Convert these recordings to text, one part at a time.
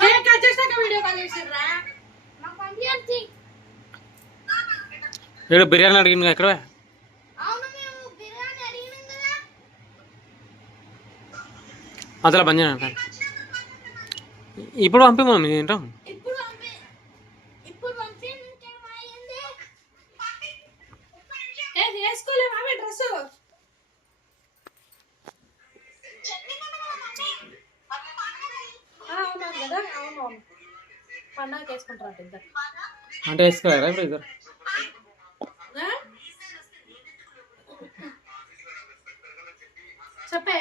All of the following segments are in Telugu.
కేక్ కట్ చేసాక వీడియో కాల్ చేసిర్రా నాకు పంపియండి ఏడు బిర్యానీ అడిగింది ఎక్కడ అవును మేము బిర్యానీ అడిగినాం కదా అసలు బంద్ చేయను ఇప్పుడు పంపి మమ్మీ ఏంటాం ఇప్పుడు పంపి ఇంకేమైంది ఏది వేసుకోలేమా ఆమె డ్రెస్ అవునవును కదా అవునవును పండగకి వేసుకుంటారు ఇద్దరు అంటే వేసుకోరా ఇప్పుడు ఇద్దరు చెప్పే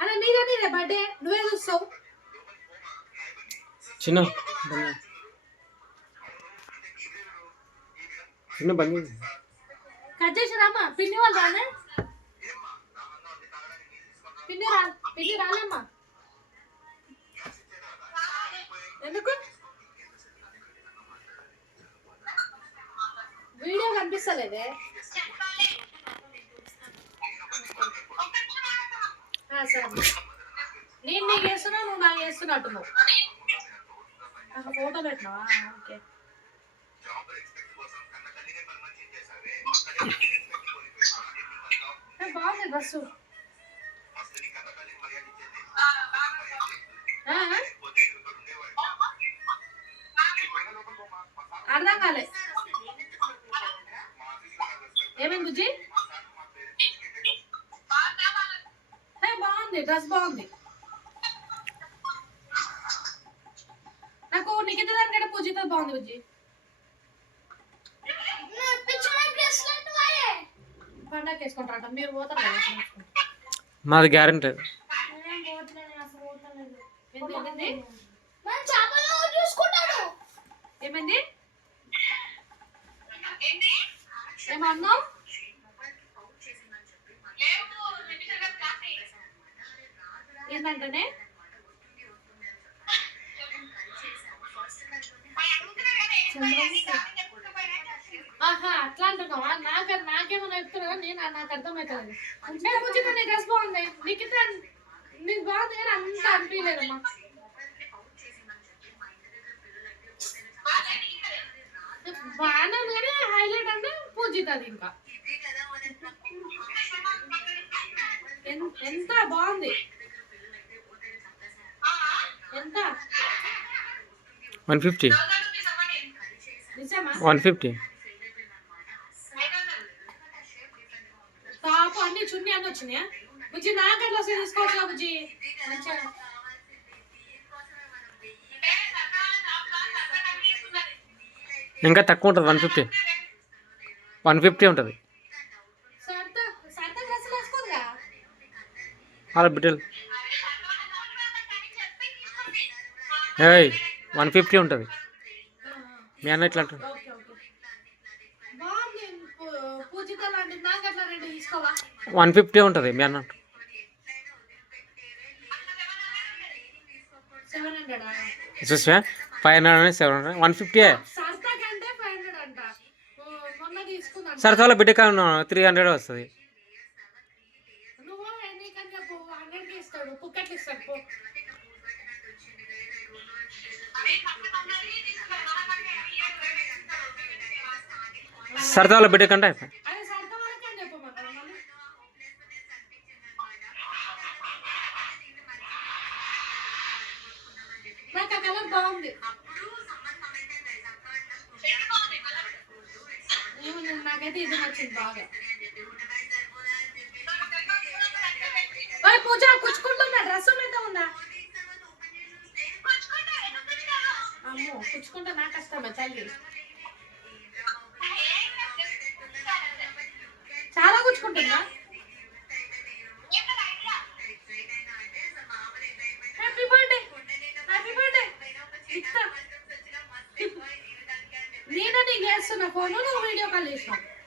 అలా నీదే బర్త్డే నువ్వే చూస్తావు చిన్న చిన్న బంద్ కట్ చేసిరామ్మా పిన్ని వాళ్ళు రాలే పిన్ని రాలేమ్మా ఎందుకు వీడియో కనిపిస్తలేదే సరే నేను నీకు వేస్తున్నా నువ్వు నాకు వేస్తున్నట్టు నువ్వు నాకు ఫోటో పెట్టినావా ఓకే బాగుంది డ్రెస్సు అర్థం కాలే ఏమేమి బుజ్జి బాగుంది డ్రెస్ బాగుంది నాకు నిఖిత దానికంటే పూజిత బాగుంది బుజ్జి పండగ వేసుకుంటారంట మీరు పోతారు కదా మాది గ్యారెంటీ ఏమైంది ఏమన్నావు ఏంటంటేనే ఆహా అట్లా అంటున్నావా నాకేమన్నా చెప్తున్నా నేను నాకు అర్థమవుతుంది కొంచెం నీ డ్రెస్ బాగుంది నీకు బాగుంది కానీ అంత అనిపించలేదమ్మా బాగానే ఉంది కానీ హైలైట్ అంటే పూజితది ఇంకా ఎంత బాగుంది ఎంత 150 నిజమా 150 టాప్ అన్ని చున్నీ అన్నీ వచ్చినాయా బుజ్జి నాకు అట్లా తీసుకోవచ్చు బుజ్జి ఇంకా తక్కువ ఉంటుంది 150 ఉంటుంది అలా బిడ్డలు 150 ఉంటుంది మీ అన్న ఎట్లా అంటారు 150 ఉంటుంది మీ అన్న చూసా 500 700 150 సరదాలో బిడ్డ కాదు 300 వస్తుంది సరదాలో బిడ్డ కంటే బాగుంది నాకైతే ఇది నచ్చింది బాగా పూజ కుచ్చుకుంటుందా డ్రెస్ మీద ఉందా అమ్మో కుచ్చుకుంటే నాకు కష్టమే తల్లి చాలా కుచ్చుకుంటుందా హ్యాపీ బర్త్డే నేనే నీకు చేస్తున్నా ఫోన్ నువ్వు వీడియో కాల్ చేసినావు